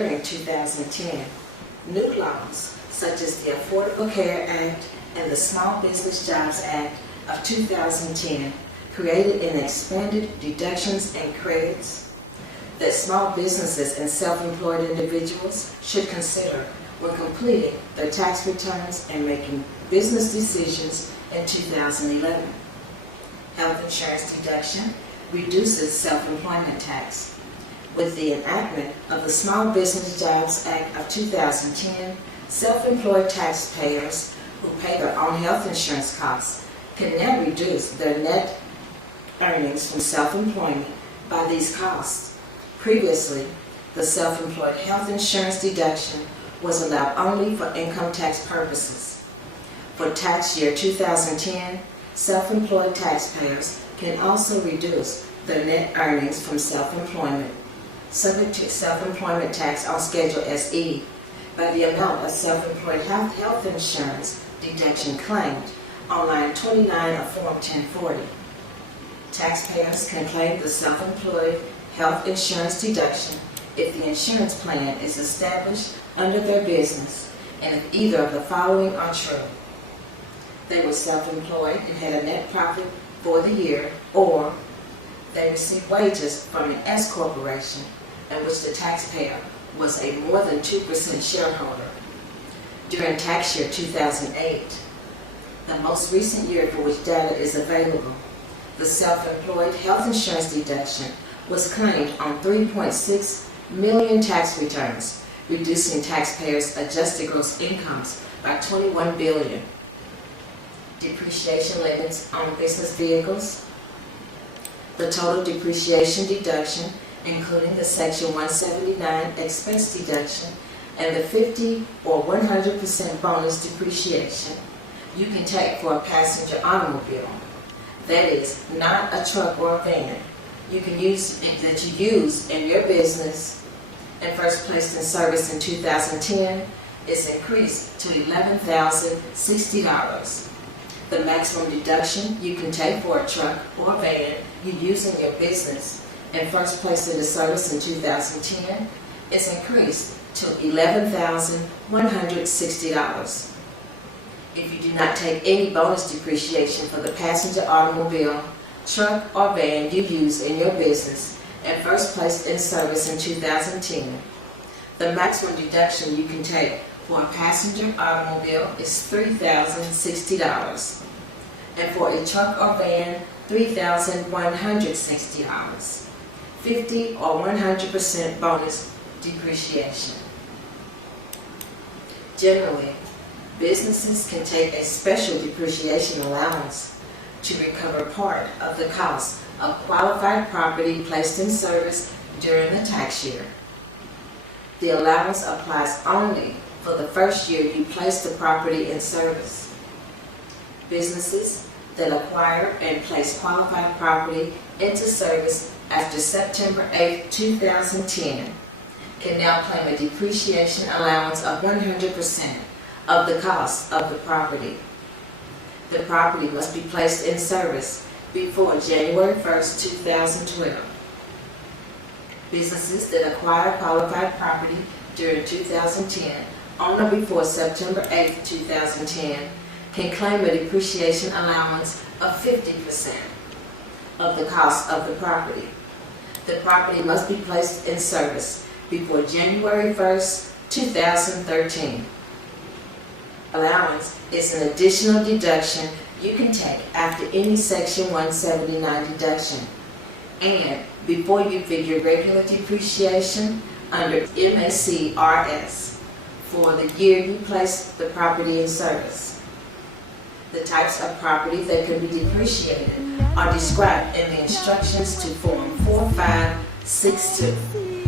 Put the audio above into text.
during 2010. New laws such as the Affordable Care Act and the Small Business Jobs Act of 2010 created and expanded deductions and credits that small businesses and self-employed individuals should consider when completing their tax returns and making business decisions in 2011. Health insurance deduction reduces self-employment tax. With the enactment of the Small Business Jobs Act of 2010, self-employed taxpayers who pay their own health insurance costs can now reduce their net earnings from self-employment by these costs. Previously, the self-employed health insurance deduction was allowed only for income tax purposes. For tax year 2010, self-employed taxpayers can also reduce their net earnings from self-employment, subject to self-employment tax on Schedule SE, by the amount of self-employed health insurance deduction claimed on line 29 of Form 1040. Taxpayers can claim the self-employed health insurance deduction if the insurance plan is established under their business and if either of the following are true. They were self-employed and had a net profit for the year, or they received wages from an S corporation in which the taxpayer was a more than 2% shareholder. During tax year 2008, the most recent year for which data is available, the self-employed health insurance deduction was claimed on 3.6 million tax returns, reducing taxpayers' adjusted gross incomes by $21 billion. Depreciation limits on business vehicles. The total depreciation deduction, including the Section 179 expense deduction and the 50 or 100% bonus depreciation you can take for a passenger automobile, that is, not a truck or a van, that you use in your business and first placed in service in 2010 is increased to $11,060. The maximum deduction you can take for a truck or van you use in your business and first placed into service in 2010 is increased to $11,160. If you do not take any bonus depreciation for the passenger automobile, truck, or van you use in your business and first placed in service in 2010, the maximum deduction you can take for a passenger automobile is $3,060, and for a truck or van, $3,160, 50 or 100% bonus depreciation. Generally, businesses can take a special depreciation allowance to recover part of the cost of qualified property placed in service during the tax year. The allowance applies only for the first year you place the property in service. Businesses that acquire and place qualified property into service after September 8, 2010 can now claim a depreciation allowance of 100% of the cost of the property. The property must be placed in service before January 1st, 2012. Businesses that acquire qualified property during 2010 on or before September 8, 2010 can claim a depreciation allowance of 50% of the cost of the property. The property must be placed in service before January 1st, 2013. Allowance is an additional deduction you can take after any Section 179 deduction and before you figure regular depreciation under MSCRS for the year you place the property in service. The types of property that can be depreciated are described in the instructions to Form 4562.